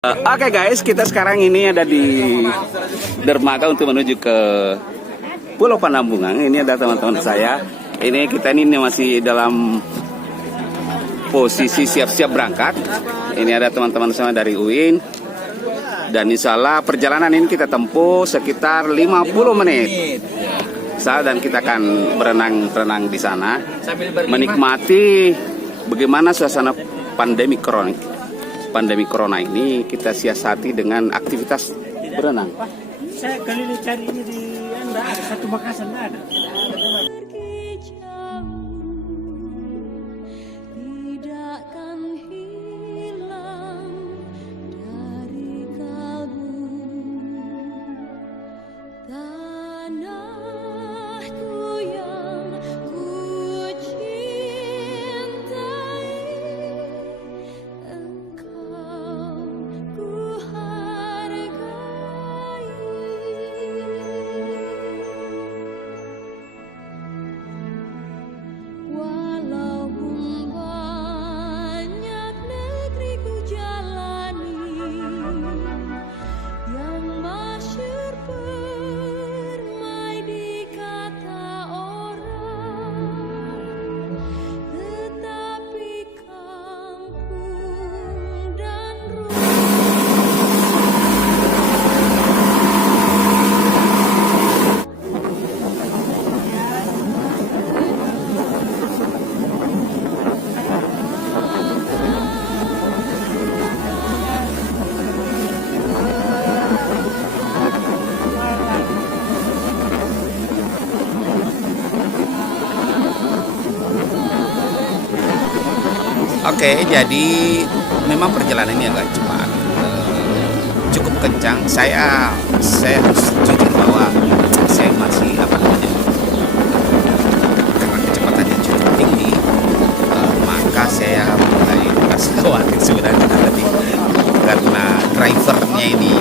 Oke guys, kita sekarang ini ada di dermaga untuk menuju ke Pulau Panambungan. Ini ada teman-teman saya. Ini kita ini masih dalam posisi siap-siap berangkat. Ini ada teman-teman saya dari UIN. Dan insya Allah perjalanan ini kita tempuh sekitar 50 menit. Dan kita akan berenang di sana, menikmati bagaimana suasana pandemi corona ini kita siasati dengan aktivitas berenang. Saya kali ini cari ini di Anda ada satu Makassar ada. Oke, jadi memang perjalanan ini agak cepat, cukup kencang. Saya harus jujur bahwa saya masih karena kecepatannya cukup tinggi, maka saya mulai merasa khawatir sebenarnya tadi karena drivernya ini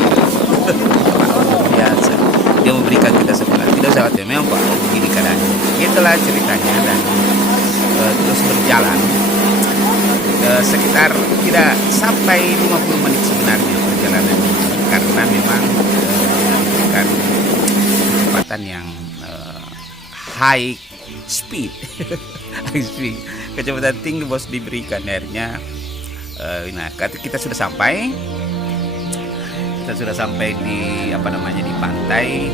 orang luar biasa. Dia memberikan kita semangat. Tidak usah khawatir, memang Pak begini keadaannya. Itulah ceritanya dan terus berjalan. Sekitar tidak sampai 50 menit sebenarnya perjalanan ini karena memang kan kecepatan yang high speed kecepatan tinggi bos diberikan akhirnya. Nah kita sudah sampai di di pantai.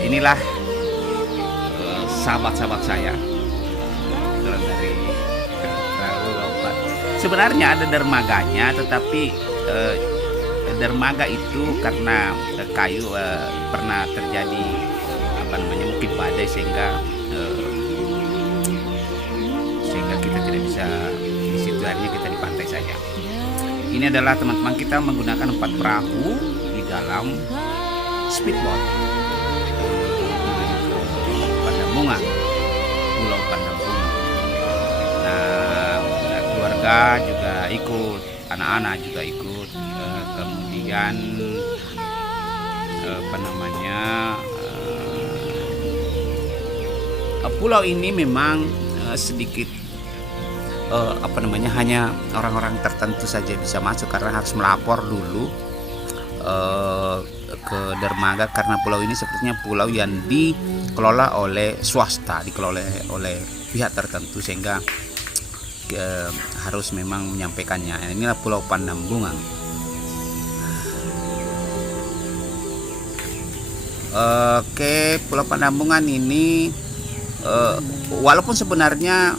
Inilah sahabat-sahabat saya dari sebenarnya ada dermaganya, tetapi dermaga itu karena kayu pernah terjadi mungkin badai sehingga kita tidak bisa di situ, akhirnya kita di pantai saja. Ini adalah teman-teman kita menggunakan 4 perahu di dalam speedboat menuju ke Panambungan, Pulau Panambungan. Nah, keluarga juga ikut, anak-anak juga ikut, kemudian pulau ini memang sedikit hanya orang-orang tertentu saja bisa masuk karena harus melapor dulu ke dermaga karena pulau ini sepertinya pulau yang dikelola oleh swasta, dikelola oleh pihak tertentu sehingga harus memang menyampaikannya. Inilah Pulau Panambungan. Oke, Pulau Panambungan ini walaupun sebenarnya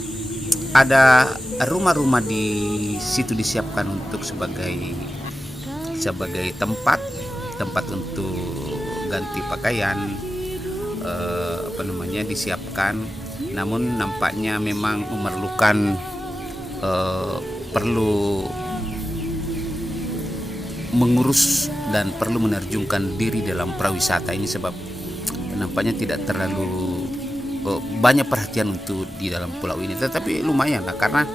ada rumah-rumah di situ disiapkan untuk sebagai tempat untuk ganti pakaian, disiapkan, namun nampaknya memang memerlukan perlu mengurus dan perlu menerjunkan diri dalam prawisata ini sebab nampaknya tidak terlalu banyak perhatian untuk di dalam pulau ini, tetapi lumayan lah karena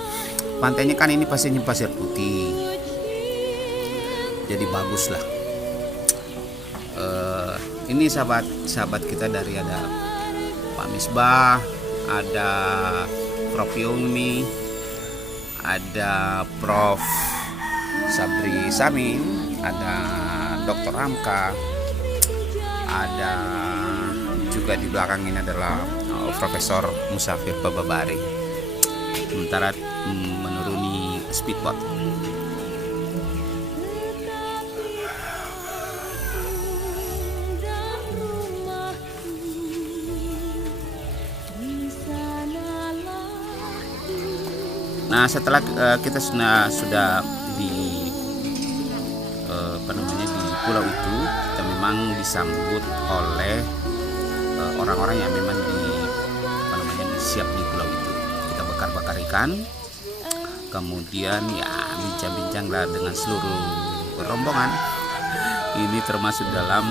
pantainya kan ini pasirnya pasir putih, jadi bagus lah. Ini sahabat kita dari ada Pak Misbah, ada Prof Yumi, ada Prof Sabri Samin, ada Dr. Hamka, ada juga di belakang ini adalah Profesor Musafir Bababari. Sementara menuruni speedboat. Nah, setelah kita sudah di di pulau itu, kita memang disambut oleh orang-orang yang memang siap di pulau itu. Kita bakar-bakar ikan, kemudian ya bincang-bincang lah dengan seluruh rombongan. Ini termasuk dalam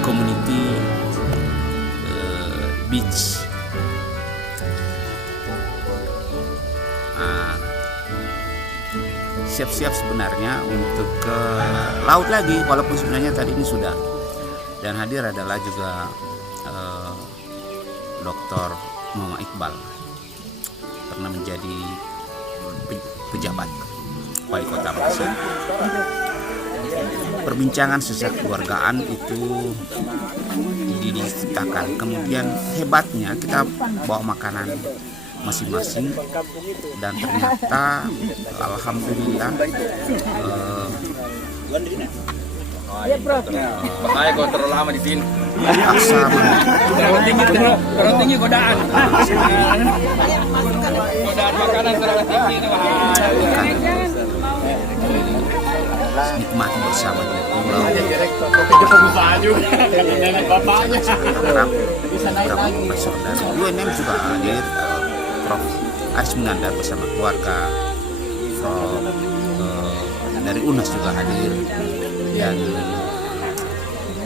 community beach. Siap-siap sebenarnya untuk ke laut lagi, walaupun sebenarnya tadi ini sudah. Dan hadir adalah juga Dr. Muhammad Iqbal, pernah menjadi pejabat wali kota Makassar. Perbincangan sesat keluargaan itu diceritakan. Kemudian hebatnya kita bawa makanan masing-masing, dan ternyata alhamdulillah makanya kau terlalu lama di sini. Terlalu tinggi godaan. Godaan makanan terlalu tinggi itu bahaya. Nikmati bersama di pulau. Bapaknya Profesor dari UNM juga hadir, Prof. Aris Munandar bersama keluarga, Prof. Dari UNAS juga hadir, dan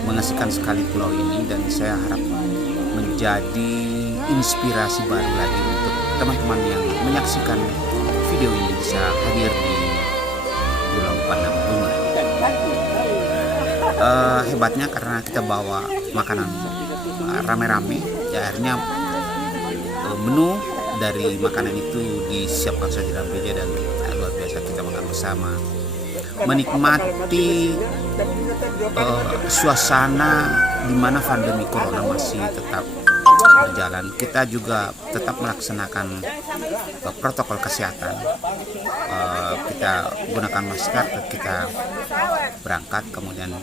mengasihkan sekali pulau ini, dan saya harap menjadi inspirasi baru lagi untuk teman-teman yang menyaksikan video ini bisa hadir di Pulau Pandang Bunga. Hebatnya karena kita bawa makanan rame-rame, ya akhirnya menu dari makanan itu disiapkan saja dalam meja, dan luar biasa kita makan bersama, menikmati suasana di mana pandemi corona masih tetap berjalan. Kita juga tetap melaksanakan protokol kesehatan. Kita gunakan masker ketika kita berangkat. Kemudian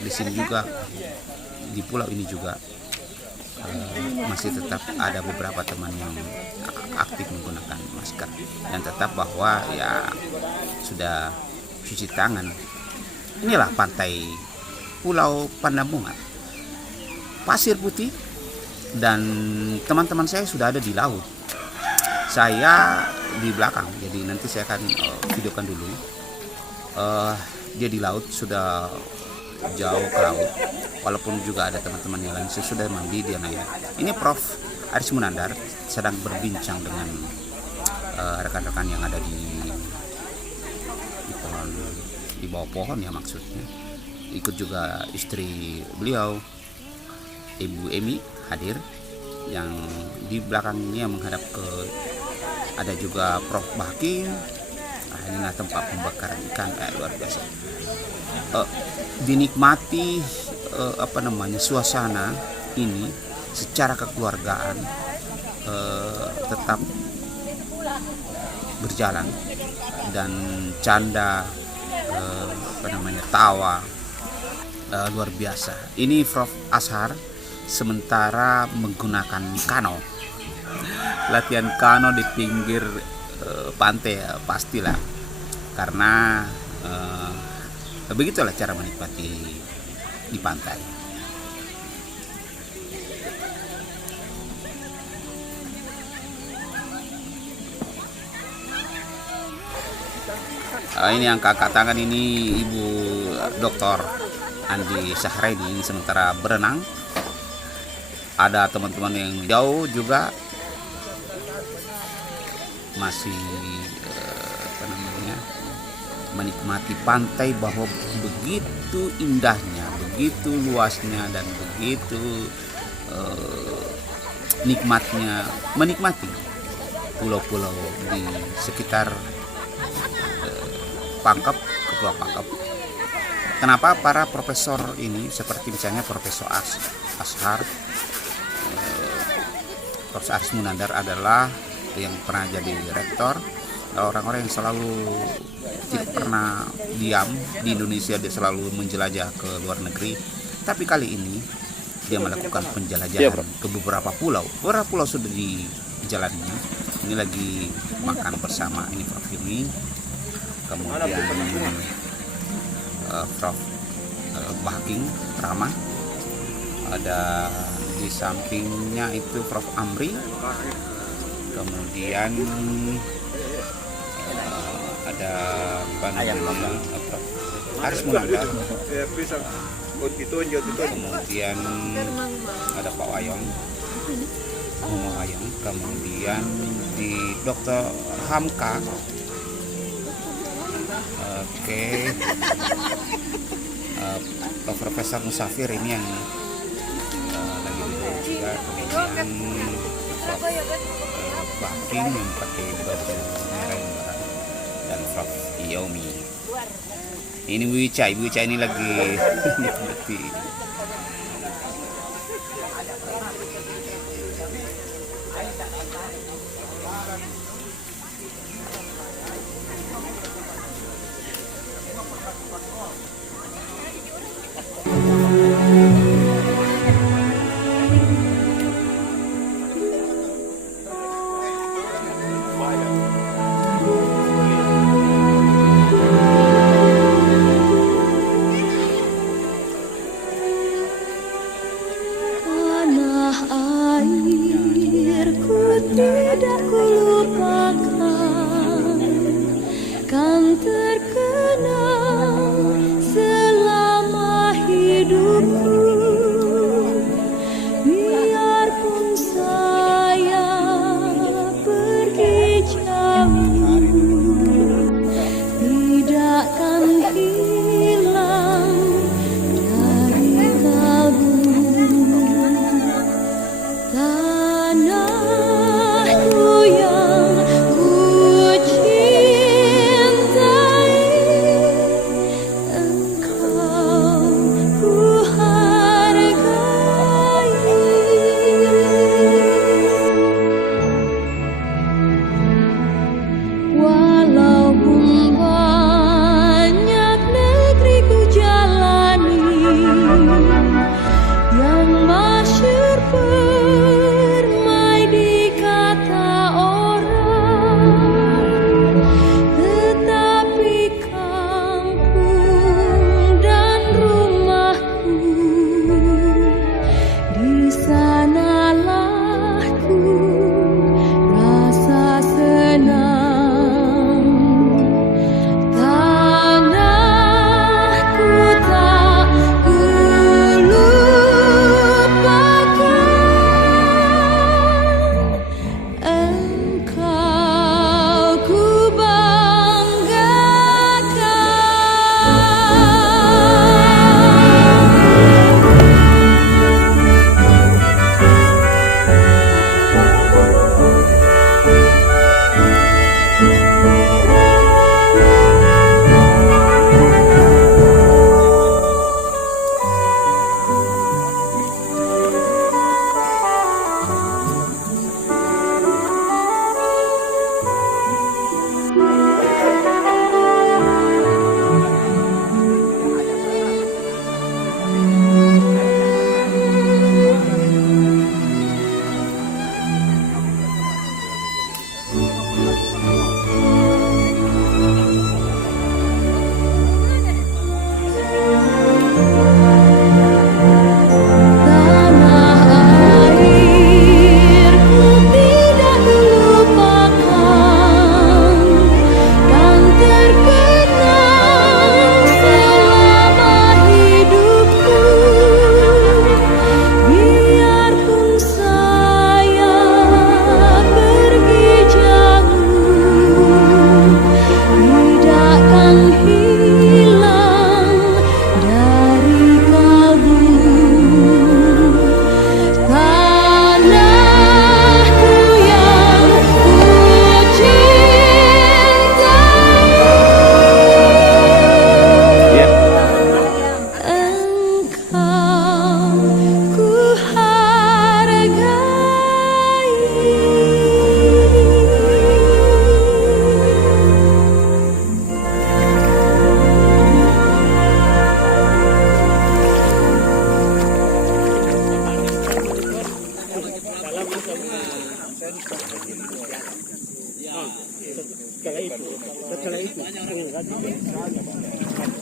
di sini juga, di pulau ini juga masih tetap ada beberapa teman yang aktif menggunakan masker, dan tetap bahwa ya sudah cuci tangan. Inilah pantai Pulau Pandang Bunga, pasir putih, dan teman-teman saya sudah ada di laut. Saya di belakang, jadi nanti saya akan videokan dulu. Dia di laut, sudah jauh ke laut, walaupun juga ada teman-teman yang lain sudah mandi, dia naik. Ini Prof. Aris Munandar sedang berbincang dengan rekan-rekan yang ada di pohon, di bawah pohon ya maksudnya. Ikut juga istri beliau, Ibu Emi, hadir, yang di belakangnya menghadap ke, ada juga Prof. Baki. Inilah tempat pembakaran ikan, luar biasa. Dinikmati suasana ini secara kekeluargaan, tetap berjalan, dan canda, tawa, luar biasa. Ini Prof. Ashar sementara menggunakan kano, latihan kano di pinggir pantai, ya, pastilah, karena begitulah cara menikmati di pantai. Ini yang kakak tangan ini Ibu Dr. Andi Syahraini, sementara berenang. Ada teman-teman yang jauh juga masih menikmati pantai, bahwa begitu indahnya, begitu luasnya, dan begitu nikmatnya menikmati pulau-pulau di sekitar Pangkep, ketua Pangkep. Kenapa para profesor ini seperti misalnya Profesor Ashar, Profesor Aris Munandar adalah yang pernah jadi rektor, orang-orang yang selalu tidak pernah diam di Indonesia, dia selalu menjelajah ke luar negeri. Tapi kali ini dia melakukan penjelajahan ke beberapa pulau. Beberapa pulau sudah dijalani. Ini lagi makan bersama, ini Prof Yumi, kemudian Prof Bahking Rama, ada di sampingnya itu Prof Amri, kemudian ada Prof Aris Munandar, kemudian ada Pak Wayong, kemudian di Dr. Hamka, Profesor Musafir ini yang lagi duduk juga, kemudian Prof Bahking yang pakai baju merah dan Prof Yomi. Ini Bu Ica ini lagi nikmati. Tidak kulupakan, kan terkenang selama hidupku. Biarpun saya pergi jauh, tidakkan hilang dari kalbu. Tanahku yang ku cintai,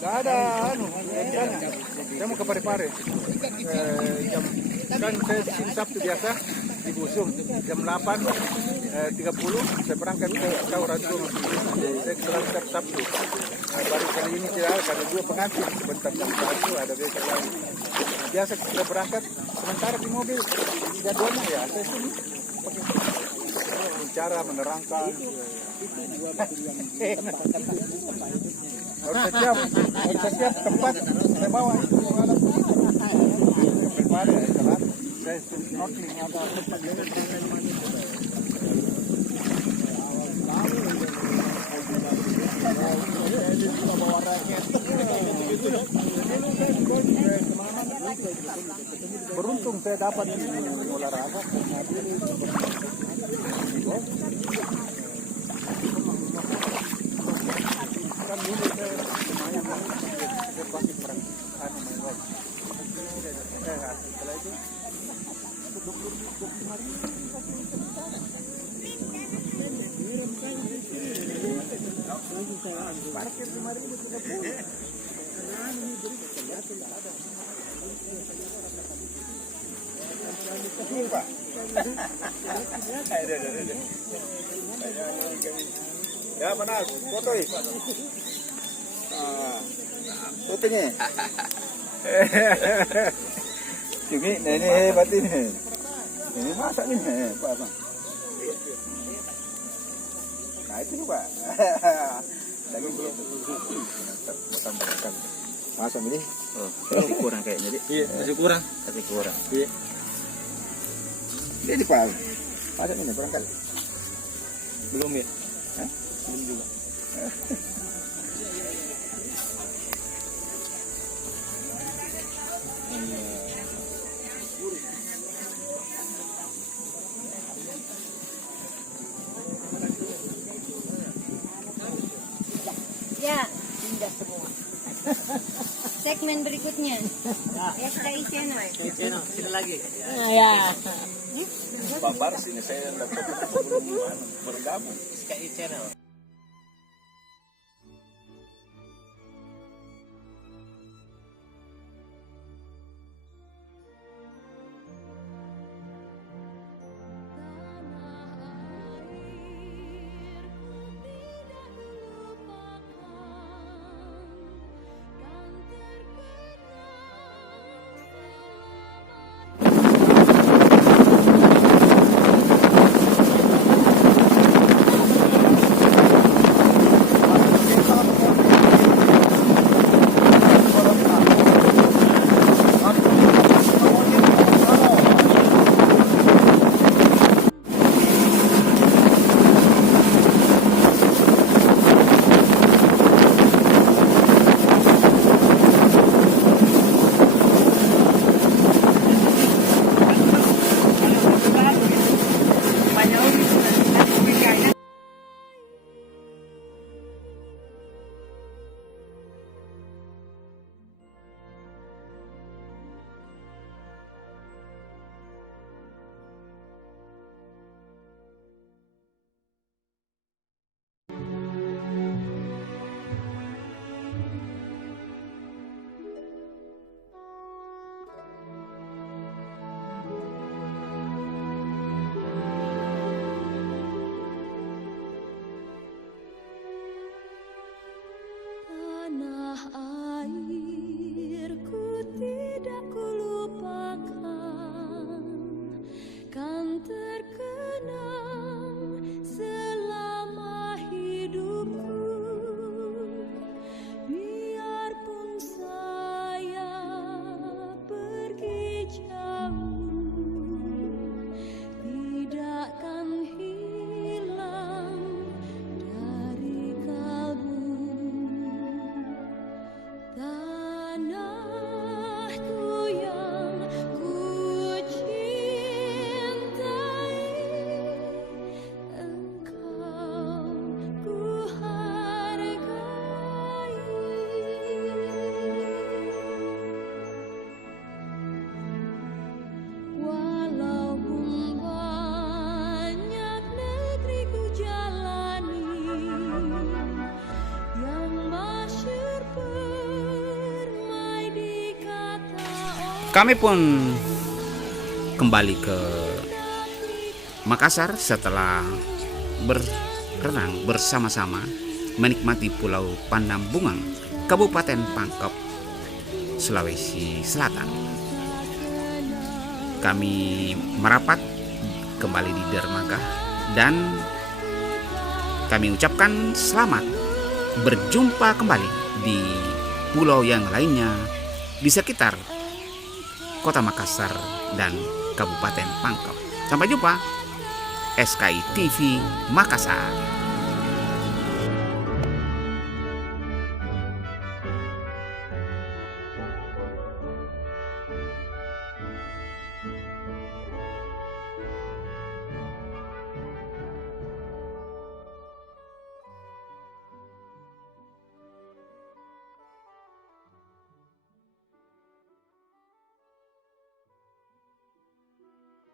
Gak ada anu, saya mau ke Parepare. Kan saya di sini Sabtu biasa di Busung jam 8.30 saya berangkat ke Kauradung. Saya berangkat Sabtu. Baru kali ini tidak ada, ada 2 pengantin. Sebentar jam 1 ada besok lagi. Biasa kita berangkat sementara di mobil jadwalnya ya saya sini bicara menerangkan. Harus setiap tempat saya bawa itu alat pribadi ya, saya snorkeling ada tempat bawa raket. Beruntung saya dapat olahraga. Kan dulu saya lumayan saya pasti perang main golf. Setelah itu 25.000 parkir 5.000 sudah pulang. Pak. Ya benar, foto ini. Fotonya. Ini hebat ini. Ini masak nih, Pak. Nah itu Pak. Daging belum. Tambahkan. Masak ini. Masih kurang kayaknya. Iya, masih kurang. Masih kurang. Iya. Ini Pak. Masak ini barangkali. Belum ya? Hah? Belum juga. Ya, pindah semua. Segmen berikutnya. SKI Channel. Sini lagi. Ya. Babar sini saya laptop belum bergabung. SKI Channel. Kami pun kembali ke Makassar setelah berenang bersama-sama menikmati Pulau Pandambungan, Kabupaten Pangkep, Sulawesi Selatan. Kami merapat kembali di dermaga dan kami ucapkan selamat berjumpa kembali di pulau yang lainnya di sekitar Kota Makassar dan Kabupaten Pangkep. Sampai jumpa. SKI TV Makassar.